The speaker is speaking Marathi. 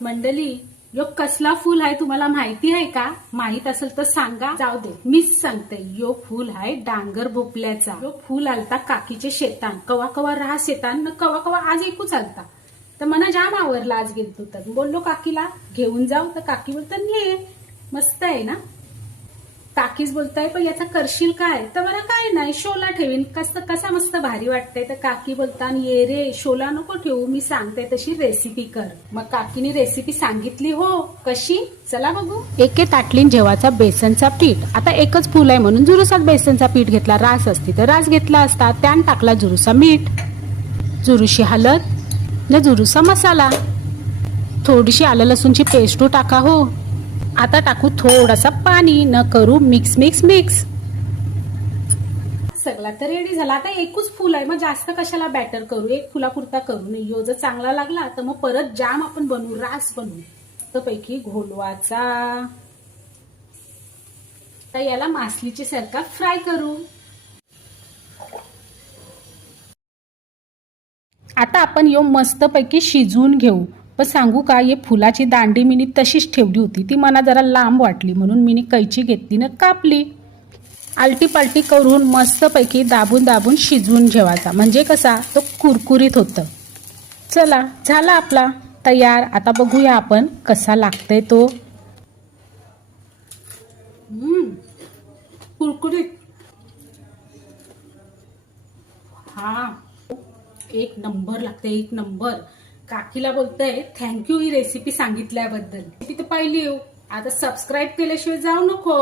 मंडळी, यो कसला फूल आहे तुम्हाला माहिती आहे का? माहित असेल तर सांगा. जाऊ दे, मीच सांगते. यो फूल आहे डांगर भोपल्याचा. यो फूल आलता काकीचे शेतान. कवा कवा राहा शेतान न कवा कवा आज एकूच आलता. तर मना जाम आवरला आज गेलतो तर. बोललो काकीला घेऊन जाऊ, तर काकी बोलतात ने, मस्त आहे ना. काकीच बोलताय पण याचा करशील काय? तर मला काय नाही, शोला ठेवीन. कसा मस्त भारी वाटतंय. तर काकी बोलता ये रे, शोला नको ठेवू, मी सांगते तशी रेसिपी कर. मग काकीने रेसिपी सांगितली. हो, कशी? चला बघू. एके ताटलीन जेवाचा बेसनचा पीठ. आता एकच फुल आहे म्हणून जुरुसात बेसनचा पीठ घेतला. रास असती तर रास घेतला असता. त्यान टाकला जुरुसा मीठ, जुरुशी हळद न जुरुसा मसाला, थोडीशी आलं लसूणची पेस्ट टाका. हो, आता टाकू थोडासा पाणी, न करू मिक्स मिक्स मिक्स. सगळा तर रेडी झाला. आता एकच फुल आहे, मग जास्त कशाला बॅटर करू, एक फुलापुरता करू. नाही यो जर चांगला लागला तर मग परत जाम आपण बनवू, रास बनवू. तर पैकी घोलवाचा. तर याला मासलीचे सारखा फ्राय करू. आता आपण यो मस्त पैकी शिजवून घेऊ. पण सांगू का, ये फुलाची दांडी मी तशीच ठेवली होती. ती मला जरा लांब वाटली म्हणून मी कैची घेतली ना कापली. आलटी पालटी करून मस्त पैकी दाबून दाबून शिजवून ठेवायचा, म्हणजे कसा तो कुरकुरीत होतं. चला, झाला आपला तयार. आता बघूया आपण कसा लागतंय तो. कुरकुरीत. हा, एक नंबर लागते, एक नंबर. काकीला बोलतोय थँक्यू ही रेसिपी सांगितल्याबद्दल. ती तर पाहिली. आता सबस्क्राईब केल्याशिवाय जाऊ नको.